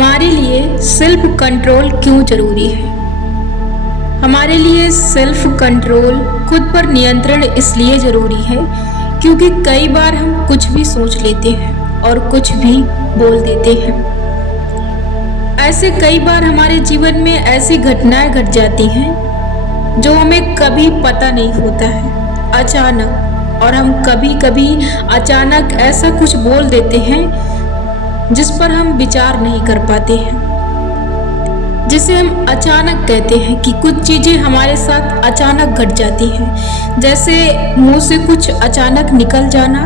हमारे लिए self control क्यों जरूरी है? हमारे लिए सेल्फ कंट्रोल, खुद पर नियंत्रण इसलिए जरूरी है क्योंकि कई बार हम कुछ भी सोच लेते हैं और कुछ भी बोल देते हैं। ऐसे कई बार हमारे जीवन में ऐसी घटनाएं घट जाती हैं जो हमें कभी पता नहीं होता है, अचानक। और हम कभी कभी अचानक ऐसा कुछ बोल देते हैं जिस पर हम विचार नहीं कर पाते हैं, जिसे हम अचानक कहते हैं कि कुछ चीजें हमारे साथ अचानक घट जाती हैं। जैसे मुंह से कुछ अचानक निकल जाना,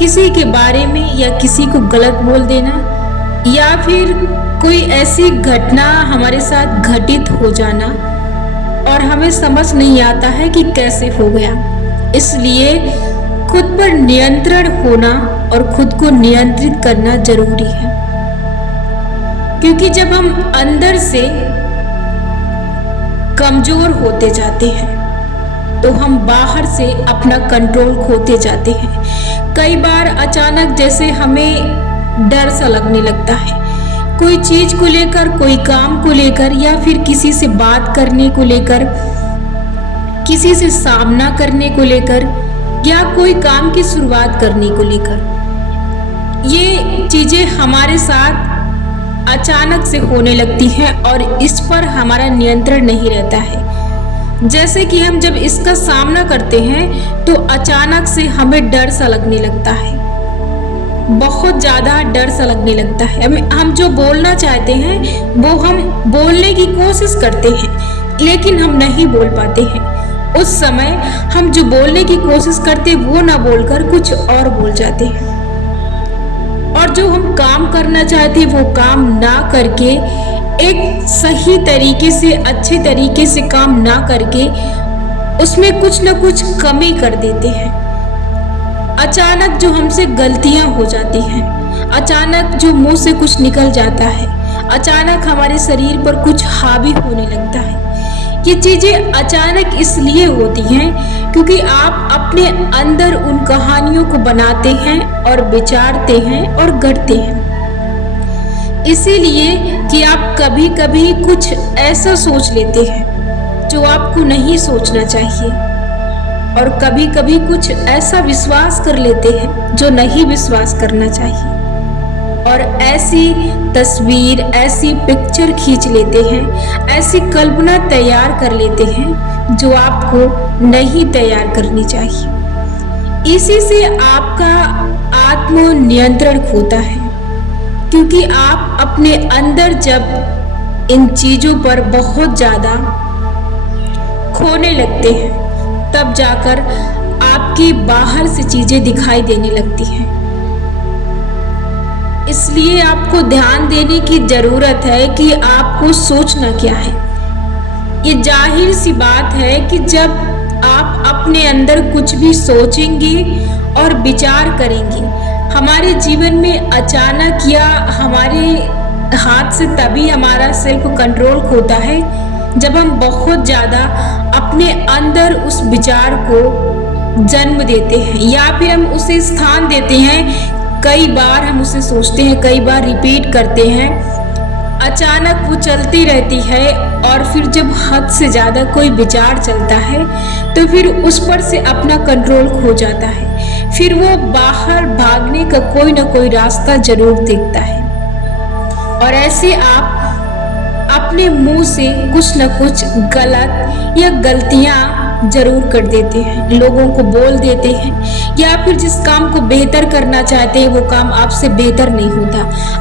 किसी के बारे में या किसी को गलत बोल देना, या फिर कोई ऐसी घटना हमारे साथ घटित हो जाना और हमें समझ नहीं आता है कि कैसे हो गया। इसलिए खुद पर नियंत्रण होना और खुद को नियंत्रित करना जरूरी है, क्योंकि जब हम अंदर से कमजोर होते जाते हैं तो हम बाहर से अपना कंट्रोल खोते जाते हैं। कई बार अचानक जैसे हमें डर सा लगने लगता है, कोई चीज को लेकर, कोई काम को लेकर, या फिर किसी से बात करने को लेकर, किसी से सामना करने को लेकर, या कोई काम की शुरुआत करने को लेकर। ये चीजें हमारे साथ अचानक से होने लगती हैं और इस पर हमारा नियंत्रण नहीं रहता है। जैसे कि हम जब इसका सामना करते हैं तो अचानक से हमें डर सा लगने लगता है, बहुत ज्यादा डर सा लगने लगता है। हम जो बोलना चाहते हैं वो हम बोलने की कोशिश करते हैं, लेकिन हम नहीं बोल पाते हैं। उस समय हम जो बोलने की कोशिश करते वो ना बोलकर कुछ और बोल जाते हैं, और जो हम काम करना चाहते वो काम ना करके, एक सही तरीके से, अच्छे तरीके से काम ना करके उसमें कुछ ना कुछ कमी कर देते हैं। अचानक जो हमसे गलतियां हो जाती हैं, अचानक जो मुंह से कुछ निकल जाता है, अचानक हमारे शरीर पर कुछ हावी होने लगता है। ये चीजें अचानक इसलिए होती हैं क्योंकि आप अपने अंदर उन कहानियों को बनाते हैं और विचारते हैं और गढ़ते हैं। इसीलिए कि आप कभी कभी कुछ ऐसा सोच लेते हैं जो आपको नहीं सोचना चाहिए, और कभी कभी कुछ ऐसा विश्वास कर लेते हैं जो नहीं विश्वास करना चाहिए, और ऐसी तस्वीर, ऐसी पिक्चर खींच लेते हैं, ऐसी कल्पना तैयार कर लेते हैं जो आपको नहीं तैयार करनी चाहिए। इसी से आपका आत्म नियंत्रण खोता है, क्योंकि आप अपने अंदर जब इन चीजों पर बहुत ज्यादा खोने लगते हैं तब जाकर आपकी बाहर से चीजें दिखाई देने लगती हैं। इसलिए आपको ध्यान देने की जरूरत है कि आपको सोचना क्या है। ये जाहिर सी बात है कि जब आप अपने अंदर कुछ भी सोचेंगे और विचार करेंगे, हमारे जीवन में अचानक या हमारे हाथ से तभी हमारा सेल्फ कंट्रोल खोता है जब हम बहुत ज्यादा अपने अंदर उस विचार को जन्म देते हैं, या फिर हम उसे स्थान देते हैं। कई बार हम उसे सोचते हैं, कई बार रिपीट करते हैं, अचानक वो चलती रहती है, और फिर जब हद से ज़्यादा कोई विचार चलता है तो फिर उस पर से अपना कंट्रोल खो जाता है। फिर वो बाहर भागने का कोई ना कोई रास्ता जरूर दिखता है, और ऐसे आप अपने मुंह से कुछ न कुछ गलत या गलतियां जरूर कर देते हैं, लोगों को बोल देते हैं, या फिर जिस काम को बेहतर करना चाहते हैं वो काम आपसे बेहतर नहीं होता।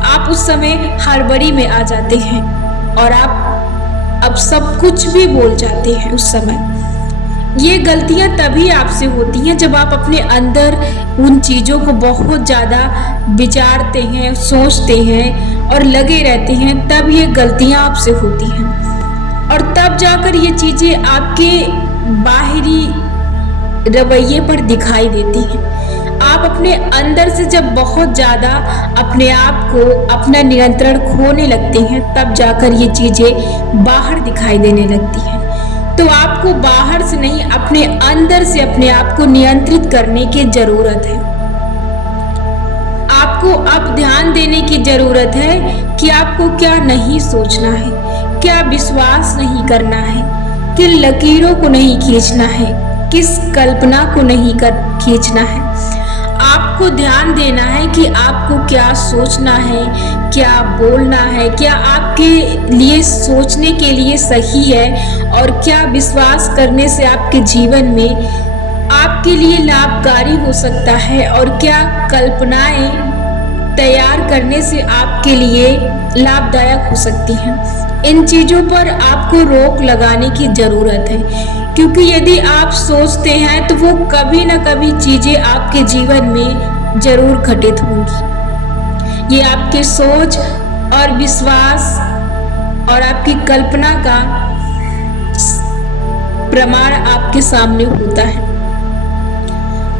आप उस समय हड़बड़ी में आ जाते हैं और आप अब सब कुछ भी बोल जाते हैं उस समय। ये गलतियां तभी आपसे होती हैं जब आप अपने अंदर उन चीज़ों को बहुत ज़्यादा विचारते हैं, सोचते हैं और लगे रहते हैं, तब ये गलतियां आपसे होती हैं, और तब जाकर ये चीज़ें आपके बाहरी रवैये पर दिखाई देती हैं। आप अपने अंदर से जब बहुत ज़्यादा अपने आप को, अपना नियंत्रण खोने लगते हैं, तब जाकर ये चीज़ें बाहर दिखाई देने लगती हैं। तो आपको बाहर से नहीं, अपने अंदर से अपने आप को नियंत्रित करने की जरूरत है। आपको अब ध्यान देने की जरूरत है कि आपको क्या नहीं सोचना है, क्या विश्वास नहीं करना है, किन लकीरों को नहीं खींचना है, किस कल्पना को नहीं खींचना है। आपको ध्यान देना है कि आपको क्या सोचना है, क्या बोलना है, क्या आपके लिए सोचने के लिए सही है और क्या विश्वास करने से आपके जीवन में आपके लिए लाभकारी हो सकता है और क्या कल्पनाएं तैयार करने से आपके लिए लाभदायक हो सकती हैं। इन चीज़ों पर आपको रोक लगाने की ज़रूरत है, क्योंकि यदि आप सोचते हैं तो वो कभी ना कभी चीज़ें आपके जीवन में ज़रूर घटित होंगी। ये आपके सोच और विश्वास और आपकी कल्पना का प्रमाण आपके सामने होता है।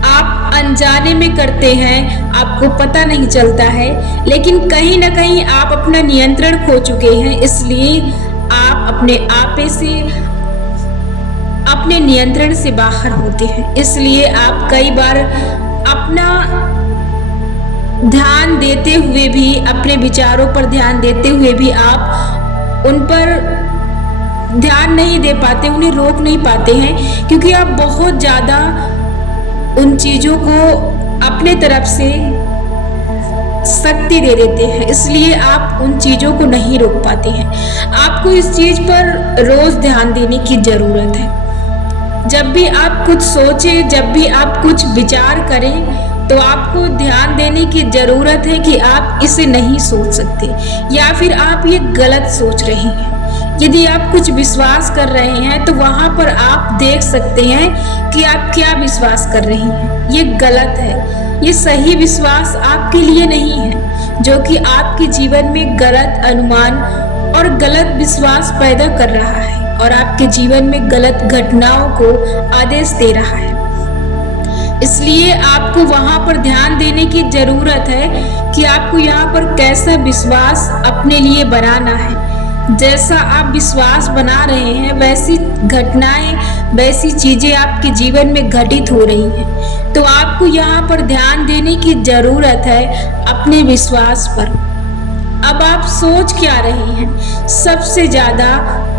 आप अनजाने में करते हैं, आपको पता नहीं चलता है, लेकिन कहीं ना कहीं आप अपना नियंत्रण खो चुके हैं। इसलिए आप अपने आपे से, अपने नियंत्रण से बाहर होते हैं। इसलिए आप कई बार अपना ध्यान देते हुए भी, अपने विचारों पर ध्यान देते हुए भी आप उन पर ध्यान नहीं दे पाते, उन्हें रोक नहीं पाते हैं, क्योंकि आप बहुत ज़्यादा उन चीज़ों को अपने तरफ से शक्ति दे देते हैं। इसलिए आप उन चीज़ों को नहीं रोक पाते हैं। आपको इस चीज़ पर रोज़ ध्यान देने की ज़रूरत है। जब भी आप कुछ सोचें, जब भी आप कुछ विचार करें, तो आपको ध्यान देने की ज़रूरत है कि आप इसे नहीं सोच सकते या फिर आप ये गलत सोच रहे हैं। यदि आप कुछ विश्वास कर रहे हैं तो वहाँ पर आप देख सकते हैं कि आप क्या विश्वास कर रहे हैं। ये गलत है, ये सही विश्वास आपके लिए नहीं है, जो कि आपके जीवन में गलत अनुमान और गलत विश्वास पैदा कर रहा है और आपके जीवन में गलत घटनाओं को आदेश दे रहा है। इसलिए आपको वहाँ पर ध्यान देने की ज़रूरत है कि आपको यहाँ पर कैसा विश्वास अपने लिए बनाना है। जैसा आप विश्वास बना रहे हैं, वैसी घटनाएं, वैसी चीज़ें आपके जीवन में घटित हो रही हैं। तो आपको यहाँ पर ध्यान देने की ज़रूरत है अपने विश्वास पर। अब आप सोच क्या रहे हैं? सबसे ज़्यादा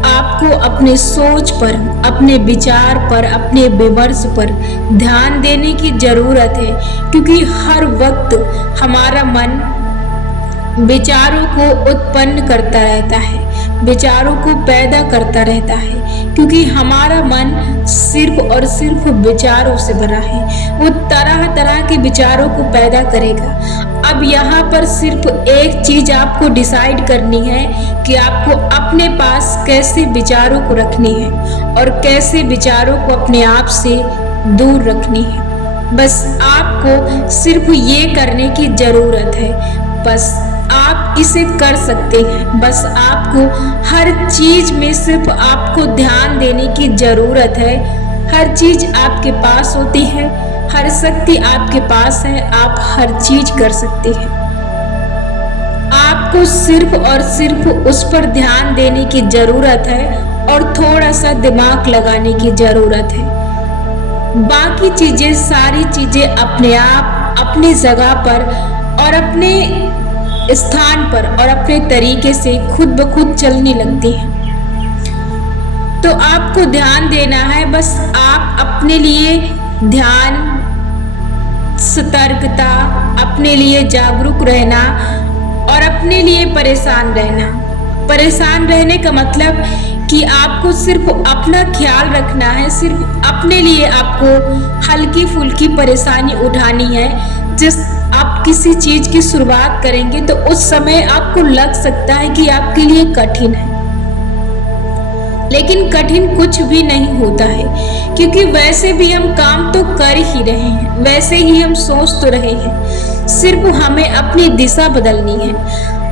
आपको अपने सोच पर, अपने विचार पर, अपने विमर्श पर ध्यान देने की ज़रूरत है, क्योंकि हर वक्त हमारा मन विचारों को उत्पन्न करता रहता है, विचारों को पैदा करता रहता है, क्योंकि हमारा मन सिर्फ और सिर्फ विचारों से भरा है। वो तरह तरह के विचारों को पैदा करेगा। अब यहाँ पर सिर्फ एक चीज़ आपको डिसाइड करनी है कि आपको अपने पास कैसे विचारों को रखनी है और कैसे विचारों को अपने आप से दूर रखनी है। बस आपको सिर्फ ये करने की ज़रूरत है। बस आप इसे कर सकते हैं। बस आपको हर चीज़ में सिर्फ आपको ध्यान देने की ज़रूरत है। हर चीज़ आपके पास होती है, हर शक्ति आपके पास है, आप हर चीज़ कर सकते हैं। आपको सिर्फ और सिर्फ उस पर ध्यान देने की ज़रूरत है और थोड़ा सा दिमाग लगाने की ज़रूरत है। बाकी चीज़ें, सारी चीज़ें अपने आप, अपनी जगह पर और अपने स्थान पर और अपने तरीके से खुद ब खुद चलने लगती हैं। तो आपको ध्यान देना है। बस आप अपने लिए ध्यान, सतर्कता, अपने लिए जागरूक रहना और अपने लिए परेशान रहना। परेशान रहने का मतलब कि आपको सिर्फ अपना ख्याल रखना है, सिर्फ अपने लिए आपको हल्की फुल्की परेशानी उठानी है। जिस आप किसी चीज़ की शुरुआत करेंगे तो उस समय आपको लग सकता है कि आपके लिए कठिन है, लेकिन कठिन कुछ भी नहीं होता है, क्योंकि वैसे भी हम काम तो कर ही रहे हैं, वैसे ही हम सोच तो रहे हैं। सिर्फ हमें अपनी दिशा बदलनी है,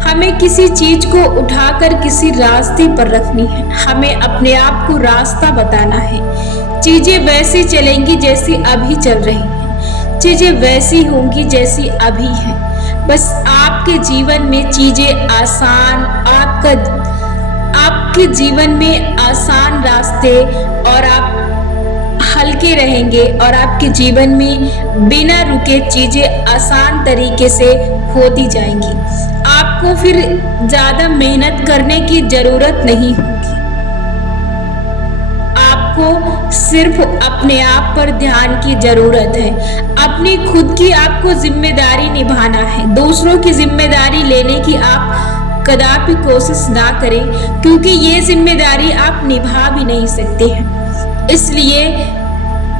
हमें किसी चीज़ को उठाकर किसी रास्ते पर रखनी है, हमें अपने आप को रास्ता बताना है। चीज़ें वैसी चलेंगी जैसी अभी चल रही हैं, चीज़ें वैसी होंगी जैसी अभी हैं। बस आपके जीवन में चीज़ें आसान, आपके जीवन में आसान रास्ते और आप हल्के रहेंगे और आपके जीवन में बिना रुके चीज़ें आसान तरीके से होती जाएंगी। आप आपको फिर ज्यादा मेहनत करने की जरूरत नहीं होगी। आपको सिर्फ अपने आप पर ध्यान की जरूरत है। अपनी खुद की आपको जिम्मेदारी निभाना है। दूसरों की जिम्मेदारी लेने की आप कदापि कोशिश ना करें, क्योंकि ये जिम्मेदारी आप निभा भी नहीं सकते हैं। इसलिए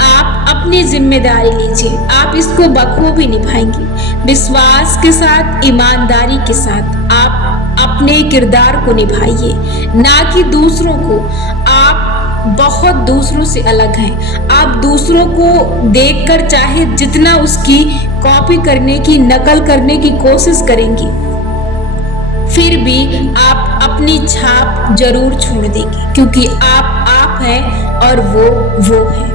आप अपनी जिम्मेदारी लीजिए, आप इसको बखूबी निभाएंगे। विश्वास के साथ, ईमानदारी के साथ आप अपने किरदार को निभाइए, ना कि दूसरों को। आप बहुत दूसरों से अलग हैं। आप दूसरों को देखकर चाहे जितना उसकी कॉपी करने की, नकल करने की कोशिश करेंगी, फिर भी आप अपनी छाप जरूर छोड़ देंगे, क्योंकि आप हैं और वो है।